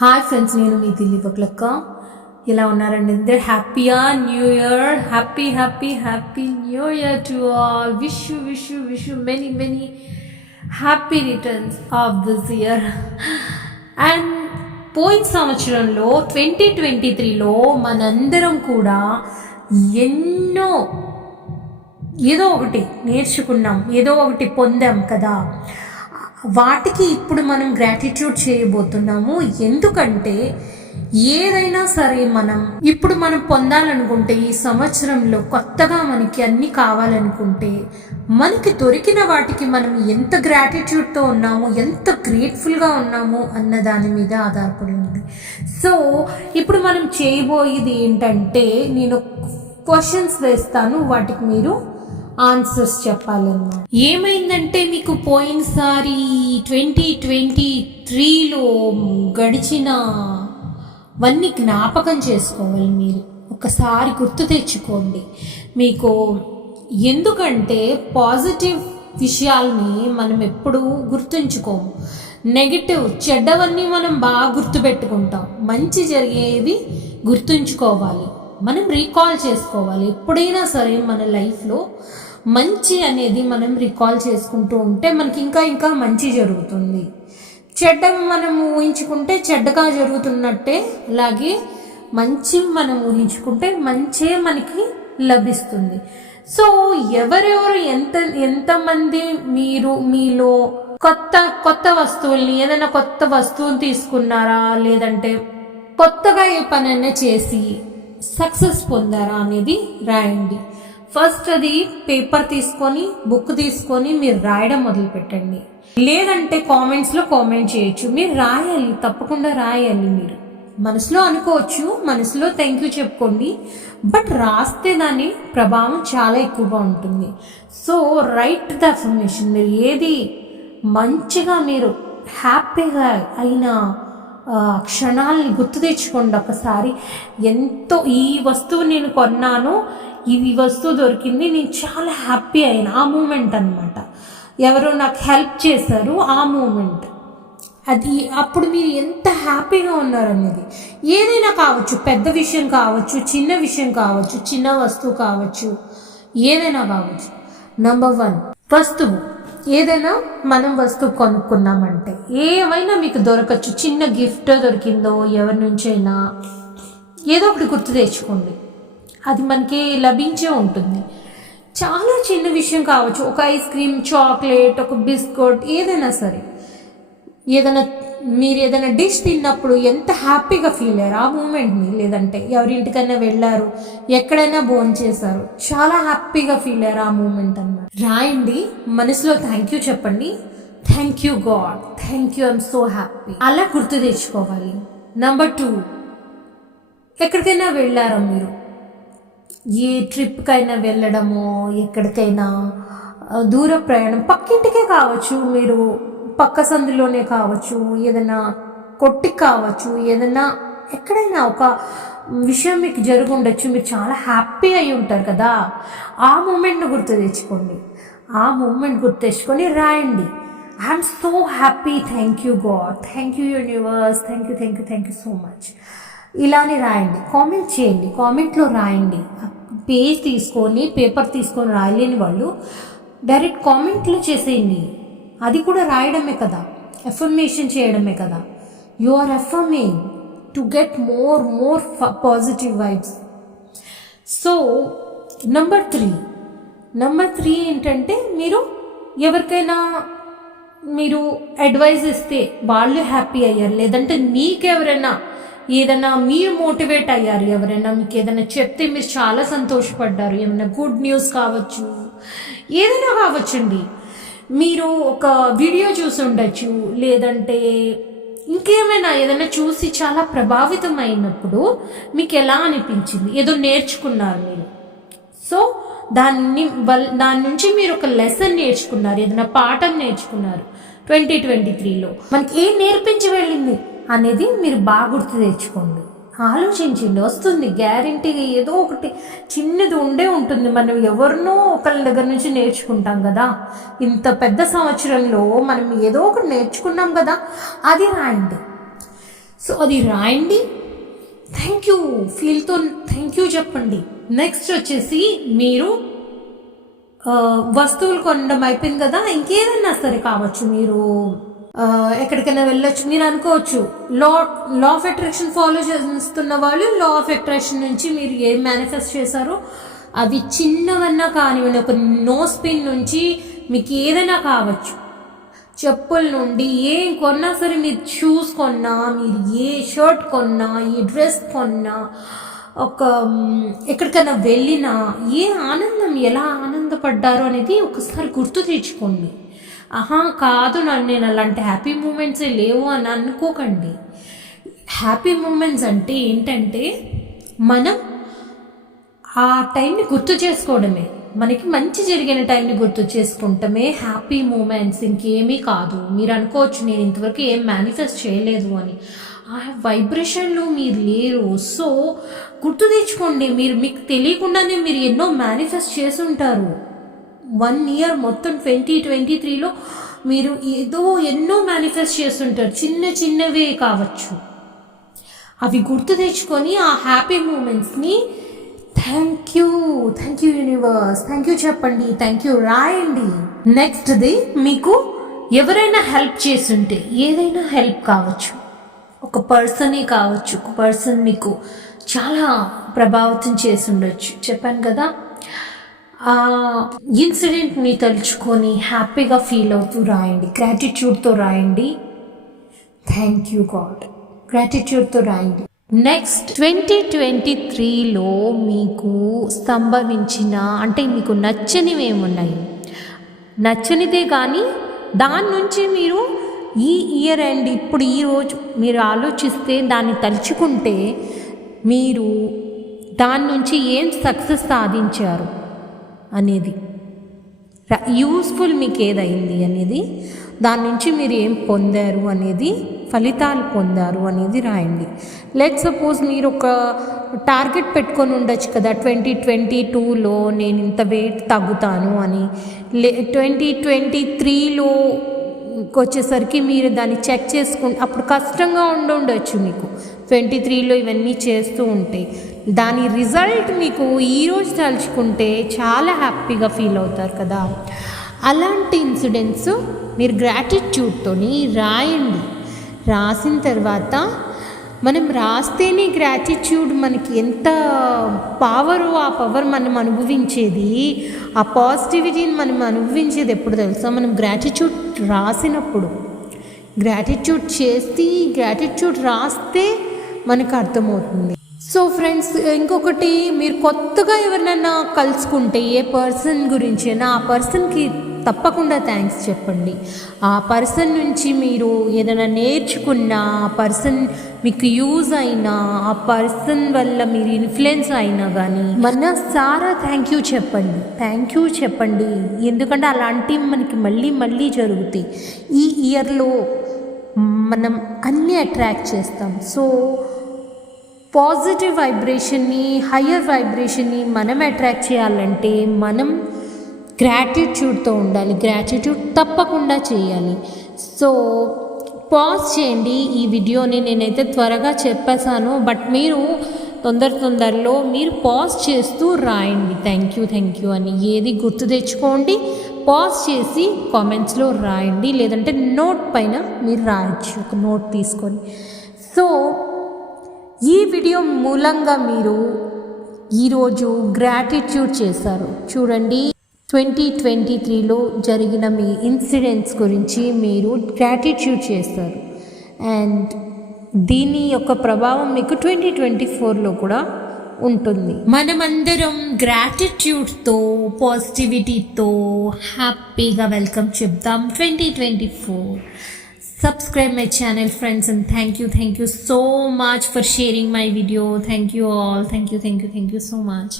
Hi friends నేను మీ దిలీపక్లక్క ఇలా ఉన్నారండి? అందరు హ్యాపీయా? New year happy happy happy new year to all wish you wish you wish you many many happy returns of this year and పోయిన సంవత్సరంలో twenty twenty త్రీలో మనందరం కూడా ఎన్నో ఏదో ఒకటి నేర్చుకున్నాం ఏదో ఒకటి పొందాం కదా. వాటికి ఇప్పుడు మనం గ్రాటిట్యూడ్ చేయబోతున్నాము. ఎందుకంటే ఏదైనా సరే మనం ఇప్పుడు మనం పొందాలనుకుంటే ఈ సంవత్సరంలో కొత్తగా మనకి అన్నీ కావాలనుకుంటే మనకి దొరికిన వాటికి మనం ఎంత గ్రాటిట్యూడ్తో ఉన్నాము ఎంత గ్రేట్ఫుల్గా ఉన్నాము అన్న దాని మీద ఆధారపడి ఉంది. సో ఇప్పుడు మనం చేయబోయేది ఏంటంటే నేను క్వశ్చన్స్ వేస్తాను. వాటికి మీరు ఆన్సర్స్ చెప్పాలన్నమాట. ఏమైందంటే మీకు పోయినసారి ట్వంటీ ట్వంటీ త్రీలో గడిచిన వన్నీ జ్ఞాపకం చేసుకోవాలి మీరు. ఒకసారి గుర్తు తెచ్చుకోండి. మీకు ఎందుకంటే పాజిటివ్ విషయాల్ని మనం ఎప్పుడూ గుర్తుంచుకోము. నెగిటివ్ చెడ్డవన్నీ మనం బాగా గుర్తుపెట్టుకుంటాం. మంచి జరిగేవి గుర్తుంచుకోవాలి. మనం రీకాల్ చేసుకోవాలి. ఎప్పుడైనా సరే మన లైఫ్లో మంచి అనేది మనం రికాల్ చేసుకుంటూ ఉంటే మనకి ఇంకా ఇంకా మంచి జరుగుతుంది. చెడ్డ మనం ఊహించుకుంటే చెడ్డగా జరుగుతున్నట్టే అలాగే మంచి మనం ఊహించుకుంటే మంచే మనకి లభిస్తుంది. సో ఎవరెవరు ఎంత ఎంతమంది మీరు మీలో కొత్త కొత్త వస్తువుల్ని ఏదైనా కొత్త వస్తువుని తీసుకున్నారా? లేదంటే కొత్తగా ఏ పనైనా చేసి సక్సెస్ పొందారా అనేది రాయండి. ఫస్ట్ అది పేపర్ తీసుకొని బుక్ తీసుకొని మీరు రాయడం మొదలు పెట్టండి లేదంటే కామెంట్స్లో కామెంట్ చేయొచ్చు. మీరు రాయాలి తప్పకుండా రాయాలి మీరు. మనసులో అనుకోవచ్చు మనసులో థ్యాంక్ యూ చెప్పుకోండి. బట్ రాస్తే దాని ప్రభావం చాలా ఎక్కువగా ఉంటుంది. సో రైట్ ద అఫర్మేషన్ మీరు ఏది మంచిగా మీరు హ్యాపీగా అయిన క్షణాలని గుర్తు తెచ్చుకోండి ఒకసారి. ఎంతో ఈ వస్తువు నేను కొన్నాను ఇది వస్తువు దొరికింది నేను చాలా హ్యాపీ అయిన. ఆ మూమెంట్ అనమాట ఎవరో నాకు హెల్ప్ చేశారు ఆ మూమెంట్ అది అప్పుడు మీరు ఎంత హ్యాపీగా ఉన్నారనేది ఏదైనా కావచ్చు పెద్ద విషయం కావచ్చు చిన్న విషయం కావచ్చు చిన్న వస్తువు కావచ్చు ఏదైనా కావచ్చు. నంబర్ వన్ వస్తువు. ఏదైనా మనం వస్తువు కొనుక్కున్నామంటే ఏమైనా మీకు దొరకచ్చు చిన్న గిఫ్ట్ దొరికిందో ఎవరి నుంచైనా ఏదో ఒకటి గుర్తు తెచ్చుకోండి. అది మనకి లభించే ఉంటుంది. చాలా చిన్న విషయం కావచ్చు. ఒక ఐస్ క్రీమ్ చాక్లెట్ ఒక బిస్కెట్ ఏదైనా సరే. ఏదైనా మీరు ఏదైనా డిష్ తిన్నప్పుడు ఎంత హ్యాపీగా ఫీల్ అయ్యారు? ఆ మూమెంట్ని లేదంటే ఎవరింటికైనా వెళ్ళారు ఎక్కడైనా భోజనం చేశారు చాలా హ్యాపీగా ఫీల్ అయ్యారు ఆ మూమెంట్ అన్నమాట. రాయండి మనసులో థ్యాంక్ యూ చెప్పండి. Thank you God. Thank you I'm so happy. అలా గుర్తు తెచ్చుకోవాలి. Number two. ఎక్కడికైనా వెళ్ళారా మీరు? ఏ ట్రిప్కైనా వెళ్ళడమో ఎక్కడికైనా దూర ప్రయాణం పక్కింటికే కావచ్చు మీరు పక్క సందులోనే కావచ్చు ఏదైనా కొట్టి కావచ్చు ఏదైనా ఎక్కడైనా ఒక విషయం మీకు జరిగి ఉండొచ్చు మీరు చాలా హ్యాపీ అయి ఉంటారు కదా. ఆ మూమెంట్ని గుర్తు తెచ్చుకోండి. ఆ మూమెంట్ గుర్తు తెచ్చుకొని రాయండి. I'm so happy. Thank you God. Thank you universe. Thank you thank you thank you so much. ఇలానే రాయండి. కామెంట్ చేయండి. కామెంట్లో రాయండి. పేజ్ తీసుకొని పేపర్ తీసుకొని రాయలేని వాళ్ళు డైరెక్ట్ కామెంట్లో చేసేయండి. అది కూడా రాయడమే కదా. ఎఫర్మేషన్ చేయడమే కదా. You are affirming to get more more positive vibes so number three number three ఏంటంటే మీరు ఎవరికైనా మీరు అడ్వైజ్ ఇస్తే వాళ్ళు హ్యాపీ అయ్యారు. లేదంటే మీకెవరైనా ఏదైనా మీరు మోటివేట్ అయ్యారు ఎవరైనా మీకు ఏదైనా చెప్తే మీరు చాలా సంతోషపడ్డారు ఏమైనా గుడ్ న్యూస్ కావచ్చు ఏదైనా కావచ్చండి. మీరు ఒక వీడియో చూసి ఉండొచ్చు లేదంటే ఇంకేమైనా ఏదైనా చూసి చాలా ప్రభావితం అయినప్పుడు మీకు ఎలా అనిపించింది? ఏదో నేర్చుకున్నారు మీరు. సో దాన్ని వల్- దాని నుంచి మీరు ఒక లెసన్ నేర్చుకున్నారు ఏదైనా పాఠం నేర్చుకున్నారు ట్వంటీ ట్వంటీ త్రీలో. మనకి ఏం నేర్పించి వెళ్ళింది? అనేది మీరు బాగా గుర్తు తెచ్చుకోండి. ఆలోచించండి వస్తుంది గ్యారంటీగా ఏదో ఒకటి చిన్నది ఉండే ఉంటుంది. మనం ఎవరినో ఒకళ్ళ దగ్గర నుంచి నేర్చుకుంటాం కదా. ఇంత పెద్ద సంవత్సరంలో మనం ఏదో ఒకటి నేర్చుకున్నాం కదా అది రాయండి. సో అది రాయండి. థ్యాంక్ యూ ఫీల్తో థ్యాంక్ యూ చెప్పండి. నెక్స్ట్ వచ్చేసి మీరు వస్తువులు కొనడం అయిపోయింది కదా. ఇంకేదన్నా సరే కావచ్చు మీరు ఎక్కడికైనా వెళ్ళొచ్చు. మీరు అనుకోవచ్చు law law of attraction follow చేస్తున్న వాళ్ళు లా ఆఫ్ అట్రాక్షన్ నుంచి మీరు ఏం మేనిఫెస్ట్ చేశారో అవి చిన్నవన్నా కానివ్వండి ఒక నో స్పిన్ నుంచి మీకు ఏదైనా కావచ్చు. చెప్పుల నుండి ఏం కొన్నా సరే మీరు షూస్ కొన్నా మీరు ఏ షర్ట్ కొన్నా ఏ డ్రెస్ కొన్నా ఒక ఎక్కడికైనా వెళ్ళినా ఏ ఆనందం ఎలా ఆనందపడ్డారో అనేది ఒకసారి గుర్తు తెచ్చుకోండి. ఆహా కాదు నన్ను నేను అలాంటి హ్యాపీ మూమెంట్సే లేవు అని అనుకోకండి. హ్యాపీ మూమెంట్స్ అంటే ఏంటంటే మనం ఆ టైంని గుర్తు చేసుకోవడమే. మనకి మంచి జరిగిన టైంని గుర్తు చేసుకుంటమే హ్యాపీ మూమెంట్స్ ఇంకేమీ కాదు. మీరు అనుకోవచ్చు నేను ఇంతవరకు ఏం మేనిఫెస్ట్ చేయలేదు అని. ఆ వైబ్రేషన్లో మీరు లేరు. సో గుర్తు తెచ్చుకోండి మీరు మీకు తెలియకుండానే మీరు ఎన్నో మేనిఫెస్ట్ చేసి ఉంటారు వన్ ఇయర్ మొత్తం ట్వంటీ ట్వంటీ త్రీలో మీరు ఏదో ఎన్నో మేనిఫెస్ట్ చేస్తుంటారు. చిన్న చిన్నవే కావచ్చు. అవి గుర్తు తెచ్చుకొని ఆ happy మూమెంట్స్ని thank you thank you universe thank you చెప్పండి థ్యాంక్ యూ రాయండి. నెక్స్ట్ది మీకు ఎవరైనా హెల్ప్ చేస్తుంటే ఏదైనా హెల్ప్ కావచ్చు. ఒక పర్సనే కావచ్చు. ఒక పర్సన్ మీకు చాలా ప్రభావితం చేసి ఉండొచ్చు. చెప్పాను కదా ఆ ఇన్సిడెంట్ని తలుచుకొని హ్యాపీగా ఫీల్ అవుతూ రాయండి. గ్రాటిట్యూడ్తో రాయండి. థ్యాంక్ యూ గాడ్ గ్రాటిట్యూడ్తో రాయండి. నెక్స్ట్ ట్వంటీ ట్వంటీ త్రీలో మీకు సంభవించిన అంటే మీకు నచ్చనివి ఏమున్నాయి నచ్చనిదే కానీ దాని నుంచి మీరు ఈ ఇయర్ అండ్ ఇప్పుడు ఈ రోజు మీరు ఆలోచిస్తే దాన్ని తలుచుకుంటే మీరు దాని నుంచి ఏం సక్సెస్ సాధించారు? అనేది. యూస్ఫుల్ మీకు ఏదైంది అనేది దాని నుంచి మీరు ఏం పొందారు అనేది ఫలితాలు పొందారు అనేది రాయండి. లెట్ సపోజ్ మీరు ఒక టార్గెట్ పెట్టుకొని ఉండొచ్చు కదా ట్వంటీ ట్వంటీ టూలో నేను ఇంత వెయిట్ తగ్గుతాను అని. లే ట్వంటీ ట్వంటీ త్రీలో వచ్చేసరికి మీరు దాన్ని చెక్ చేసుకుని అప్పుడు కష్టంగా ఉండి ఉండొచ్చు మీకు. ట్వంటీ త్రీలో ఇవన్నీ చేస్తూ ఉంటే. దాని రిజల్ట్ మీకు ఈరోజు తలుచుకుంటే చాలా హ్యాపీగా ఫీల్ అవుతారు కదా. అలాంటి ఇన్సిడెంట్స్ మీరు గ్రాటిట్యూడ్తో రాయండి. రాసిన తర్వాత మనం రాస్తేనే గ్రాటిట్యూడ్ మనకి ఎంత పవరు ఆ పవర్ మనం అనుభవించేది ఆ పాజిటివిటీని మనం అనుభవించేది ఎప్పుడు తెలుసా? మనం గ్రాటిట్యూడ్ రాసినప్పుడు. గ్రాటిట్యూడ్ చేసి గ్రాటిట్యూడ్ రాస్తే మనకు అర్థమవుతుంది. సో ఫ్రెండ్స్ ఇంకొకటి మీరు కొత్తగా ఎవరినైనా కలుసుకుంటే ఏ పర్సన్ గురించైనా ఆ పర్సన్కి తప్పకుండా థ్యాంక్స్ చెప్పండి. ఆ పర్సన్ నుంచి మీరు ఏదైనా నేర్చుకున్నా ఆ పర్సన్ మీకు యూజ్ అయినా ఆ పర్సన్ వల్ల మీరు ఇన్ఫ్లుయెన్స్ అయినా కానీ మన సారా థ్యాంక్ యూ చెప్పండి. థ్యాంక్ యూ చెప్పండి. ఎందుకంటే అలాంటివి మనకి మళ్ళీ మళ్ళీ జరుగుతాయి. ఈ ఇయర్లో మనం అన్నీ అట్రాక్ట్ చేస్తాం. సో పాజిటివ్ వైబ్రేషన్ని హయ్యర్ వైబ్రేషన్ని మనం అట్రాక్ట్ చేయాలంటే మనం గ్రాటిట్యూడ్తో ఉండాలి. గ్రాటిట్యూడ్ తప్పకుండా చేయాలి. సో పాజ్ చేయండి ఈ వీడియోని. నేనైతే త్వరగా చెప్పేశాను. బట్ మీరు తొందర తొందరలో మీరు పాజ్ చేస్తూ రాయండి. థ్యాంక్ యూ థ్యాంక్ యూ అని ఏది గుర్తు తెచ్చుకోండి. పాజ్ చేసి కామెంట్స్లో రాయండి. లేదంటే నోట్ పైన మీరు రాయొచ్చు. ఒక నోట్ తీసుకొని. సో ఈ వీడియో మూలంగా మీరు ఈరోజు గ్రాటిట్యూడ్ చేశారు. చూడండి. ట్వంటీ ట్వంటీ త్రీలో జరిగిన మీ ఇన్సిడెంట్స్ గురించి మీరు గ్రాటిట్యూడ్ చేస్తారు. అండ్ దీని యొక్క ప్రభావం మీకు ట్వంటీ ట్వంటీ ఫోర్లో కూడా ఉంటుంది. మనమందరం గ్రాటిట్యూడ్తో పాజిటివిటీతో హ్యాపీగా వెల్కమ్ చెప్తాం twenty twenty four. Subscribe my channel friends and thank you thank you so much for sharing my video thank you all thank you thank you thank you so much